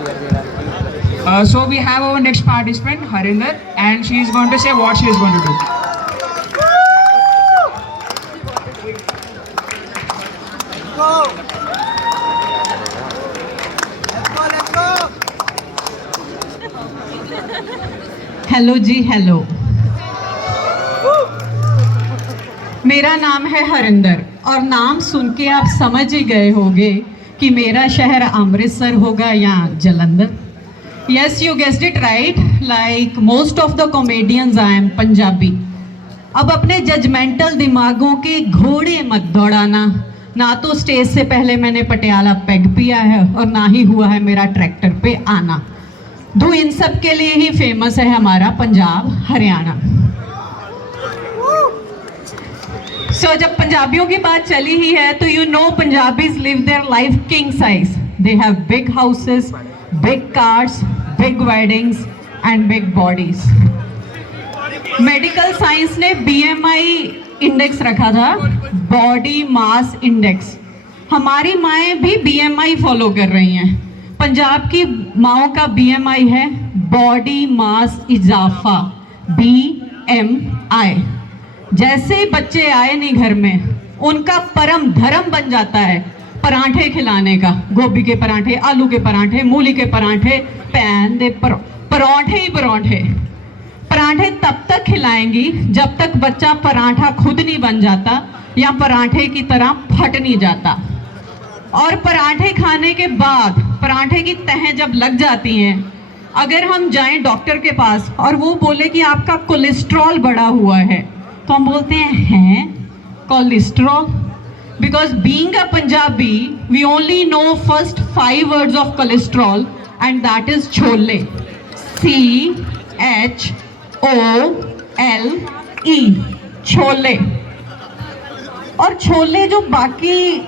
So we have our next participant, Harinder, and she is going to say what she is going to do. Hello ji, hello. मेरा नाम है हरिंदर और नाम सुन के आप समझ ही गए होंगे कि मेरा शहर अमृतसर होगा या Jalandhar. Yes, you guessed it right, like most of the comedians I am Punjabi. अब अपने जजमेंटल दिमागों के घोड़े मत दौड़ाना। ना तो स्टेज से पहले मैंने पटियाला पेग पिया है और ना ही हुआ है मेरा ट्रैक्टर पे आना। दो इन सब के लिए ही फेमस है हमारा पंजाब हरियाणा। सो जब पंजाबियों की बात चली ही है तो you know Punjabis live their life king size. They have big houses, big cars, big weddings and big bodies. Medical science ने बीएमआई इंडेक्स रखा था, बॉडी मास इंडेक्स। हमारी माएँ भी बीएमआई फॉलो कर रही हैं। पंजाब की माओ का बीएमआई है बॉडी मास इजाफा, BMI। जैसे ही बच्चे आए नहीं घर में, उनका परम धर्म बन जाता है पराठे खिलाने का। गोभी के पराठे, आलू के पराठे, मूली के पराठे, पैन दे पराठे ही पराठे। पराठे तब तक खिलाएंगी जब तक बच्चा पराठा खुद नहीं बन जाता या पराठे की तरह फट नहीं जाता। और पराठे खाने के बाद पराठे की तह जब लग जाती हैं, अगर हम जाएं डॉक्टर के पास और वो बोले कि आपका कोलेस्ट्रॉल बढ़ा हुआ है, तो हम बोलते हैं cholesterol? Because being a Punjabi we only know first 5 words of cholesterol and that is chole, CHOLE, chole. और छोले जो बाकी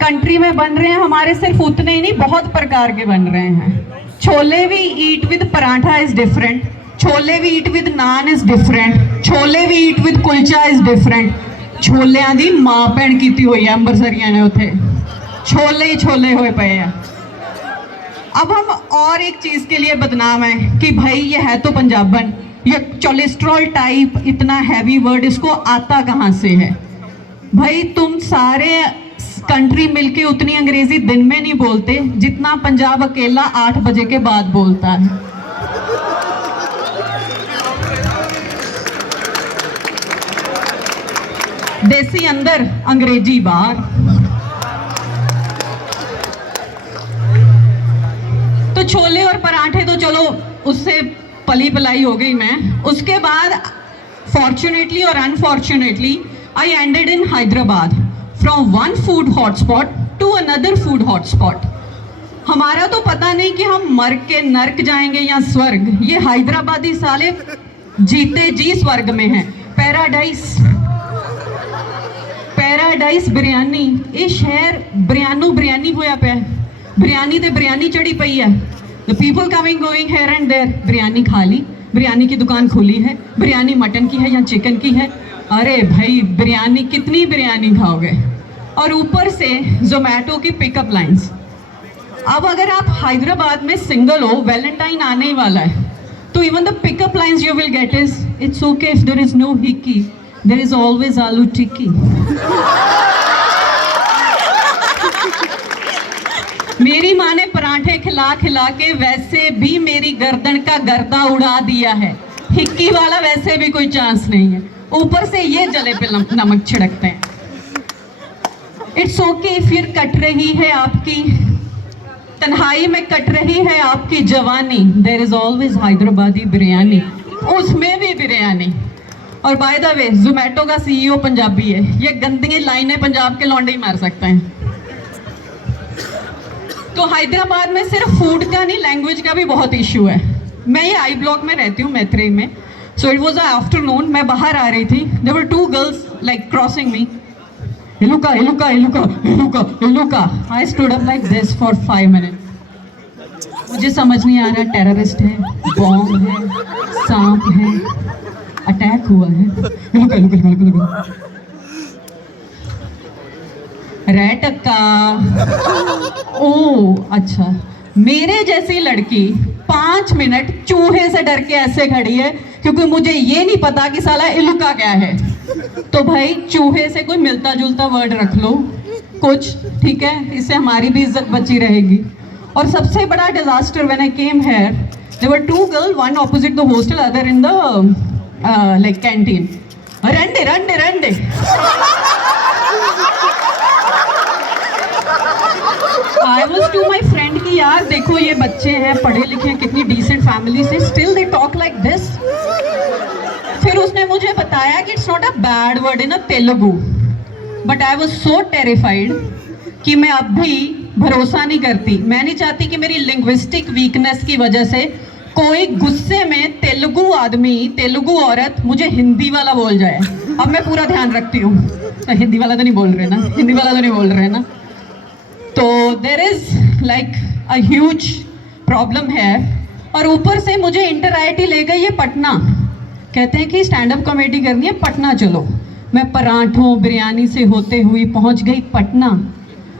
कंट्री में बन रहे हैं, हमारे सिर्फ उतने ही नहीं, बहुत प्रकार के बन रहे हैं। छोले भी eat with paratha is different, chole भी eat with naan is different, chole भी eat with kulcha is different. छोलियां दी मां भैन कीती हुई है अंबरसरियां ने, उथे छोले ही छोले हुए पे हैं। अब हम और एक चीज के लिए बदनाम है कि भाई ये है तो पंजाबन, ये कोलेस्ट्रॉल टाइप इतना हैवी वर्ड इसको आता कहाँ से है? भाई तुम सारे कंट्री मिलके उतनी अंग्रेजी दिन में नहीं बोलते जितना पंजाब अकेला 8 बजे के बाद बोलता है। देसी अंदर, अंग्रेजी बाहर। तो छोले और पराठे तो चलो उससे पली पलाई हो गई मैं। उसके बाद फॉर्चुनेटली और unfortunately I ended in Hyderabad, from one food hotspot to another food hotspot. हमारा तो पता नहीं कि हम मर के नर्क जाएंगे या स्वर्ग। ये हैदराबादी साले जीते जी स्वर्ग में हैं। पैराडाइस बिरयानी, ये शहर बिरयानी होया पे, बिरयानी ते बिरयानी चढ़ी पई है। The people coming going here and there. Biryani खा ली, बिरयानी की दुकान खुली है, बिरयानी मटन की है या चिकन की है। अरे भाई बिरयानी, कितनी बिरयानी खाओगे? और ऊपर से जोमेटो की पिकअप लाइंस। अब अगर आप हैदराबाद में सिंगल हो, वैलेंटाइन आने ही वाला है, तो even the pickup lines you will get is it's okay if there is no hickey, there is always aloo tikki. मेरी माँ ने पराठे खिला खिला के वैसे भी मेरी गर्दन का गर्दा उड़ा दिया है। हिक्की वाला वैसे भी कोई चांस नहीं है, ऊपर से ये जले पे नमक छिड़कते हैं। इट्स ओके फिर कट रही है आपकी तन्हाई में, कट रही है आपकी जवानी, there is always Hyderabadi biryani, उसमें भी बिरयानी। और बाय द वे जोमेटो का CEO पंजाबी है। ये गंदी लाइनें पंजाब के लौंडे ही मार सकते हैं। तो हैदराबाद में सिर्फ फूड का नहीं, लैंग्वेज का भी बहुत इशू है। मैं ये आई ब्लॉक में रहती हूँ, मैत्रेई में। सो इट वॉज आफ्टरनून, मैं बाहर आ रही थी। There were 2 girls like crossing me. Iluka, Iluka, Iluka, Iluka, Iluka. I stood up like this for 5 minutes. मुझे समझ नहीं आ रहा टेररिस्ट है, बॉम्ब है, सांप है, अटैक हुआ है। Iluka, Iluka, Iluka, Iluka. रैटका, ओ अच्छा, मेरे जैसी लड़की 5 मिनट चूहे से डर के ऐसे खड़ी है क्योंकि मुझे ये नहीं पता कि साला इलुका क्या है। तो भाई चूहे से कोई मिलता जुलता वर्ड रख लो कुछ, ठीक है, इससे हमारी भी इज्जत बची रहेगी। और सबसे बड़ा disaster when I came here, there were 2 girl, one opposite the hostel, other in the like canteen. रंडे रंडे रंडे I was to my friend कि यार देखो ये बच्चे हैं, पढ़े लिखे हैं, कितनी decent family से, still they talk like this. फिर उसने मुझे बताया कि it's not a bad word in a Telugu, but I was so terrified कि मैं अब भी भरोसा नहीं करती। मैं नहीं चाहती कि मेरी लिंग्विस्टिक वीकनेस की वजह से कोई गुस्से में तेलुगु आदमी, तेलुगु औरत मुझे हिंदी वाला बोल जाए। अब मैं पूरा ध्यान रखती हूँ, तो हिंदी वाला तो नहीं बोल रहे ना, हिंदी वाला तो नहीं बोल रहे ना। तो there is like a huge problem है। और ऊपर से मुझे इंटर IIT ले गई है पटना, कहते हैं कि स्टैंड अप कॉमेडी करनी है, पटना चलो। मैं पराठों बिरयानी से होते हुए पहुंच गई पटना,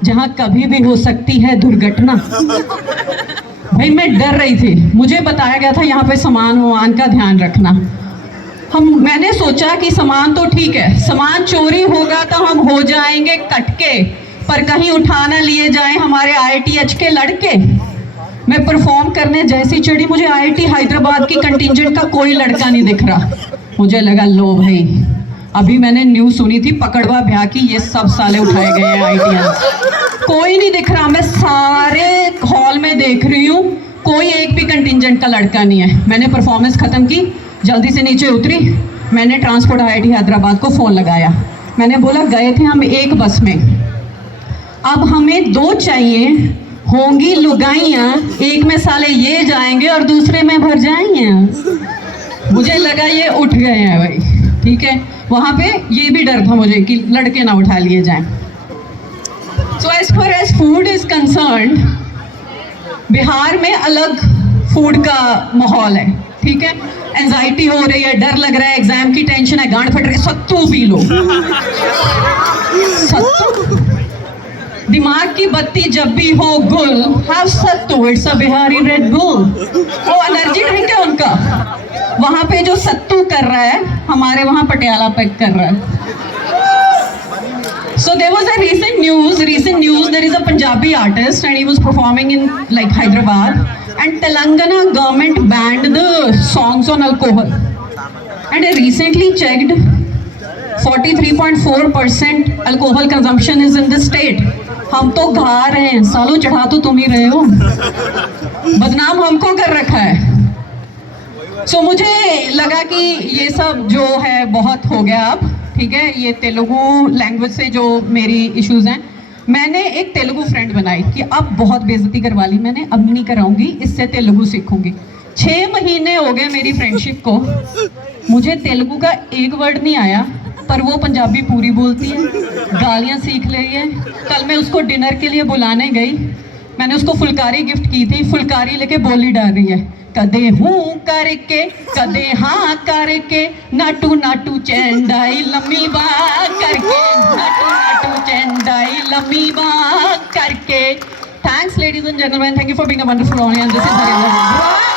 जहां कभी भी हो सकती है दुर्घटना। भाई मैं डर रही थी, मुझे बताया गया था यहाँ पे सामान वामान का ध्यान रखना। मैंने सोचा कि सामान तो ठीक है, सामान चोरी होगा तो हम हो जाएंगे कटके, पर कहीं उठा ना लिए जाए हमारे IITH के लड़के। मैं परफॉर्म करने जैसी चढ़ी, मुझे IIT हैदराबाद की कंटिजेंट का कोई लड़का नहीं दिख रहा। मुझे लगा लो भाई, अभी मैंने न्यूज़ सुनी थी पकड़वा ब्याह की, ये सब साले उठाए गए हैं IITians। कोई नहीं दिख रहा, मैं सारे हॉल में देख रही हूँ, कोई एक भी कंटिजेंट का लड़का नहीं है। मैंने परफॉर्मेंस ख़त्म की, जल्दी से नीचे उतरी, मैंने ट्रांसपोर्ट IIT हैदराबाद को फ़ोन लगाया। मैंने बोला गए थे हम एक बस में, अब हमें 2 चाहिए, होंगी लुगाइयाँ, एक में साले ये जाएंगे और दूसरे में भर जाएंगे। मुझे लगा ये उठ गए हैं भाई, ठीक है। वहाँ पे ये भी डर था मुझे कि लड़के ना उठा लिए जाएं। So as far as food is concerned, Bihar में अलग फूड का माहौल है, ठीक है। एंजाइटी हो रही है, डर लग रहा है, एग्जाम की टेंशन है, गांड फट रही है, सत्तू पी लो। सत्तू, दिमाग की बत्ती जब भी हो गुल, have sattu, it's a Bihari red bull. वो एनर्जी ड्रिंक है उनका। वहाँ पे जो सत्तू कर रहा है, हमारे वहाँ पटियाला पैक कर रहा है। So there was a recent news, there is a Punjabi artist and he was performing in like Hyderabad, and Telangana government banned the songs on alcohol. And I recently checked, 43.4% alcohol consumption is in the state. हम तो गा रहे हैं, सालों चढ़ा तो तुम ही रहे हो, बदनाम हमको कर रखा है। सो मुझे लगा कि ये सब जो है बहुत हो गया अब, ठीक है। ये तेलुगु लैंग्वेज से जो मेरी इश्यूज़ हैं, मैंने एक तेलुगु फ्रेंड बनाई कि अब बहुत बेइज्जती करवा ली मैंने, अब नहीं कराऊंगी, इससे तेलुगु सीखूंगी। 6 महीने हो गए मेरी फ्रेंडशिप को, मुझे तेलुगु का एक वर्ड नहीं आया, पर वो पंजाबी पूरी बोलती है, गालियाँ सीख रही है। कल मैं उसको डिनर के लिए बुलाने गई, मैंने उसको फुलकारी गिफ्ट की थी, फुलकारी लेके बोली डाल रही है, कदे हूँ करके कदे हाँ करके, नाटू नाटू चेंडाई लम्मी बा करके, नाटू नाटू चेंडाई लम्मी बा करके। Thanks ladies and gentlemen, thank you for being a wonderful audience. This is Harinder.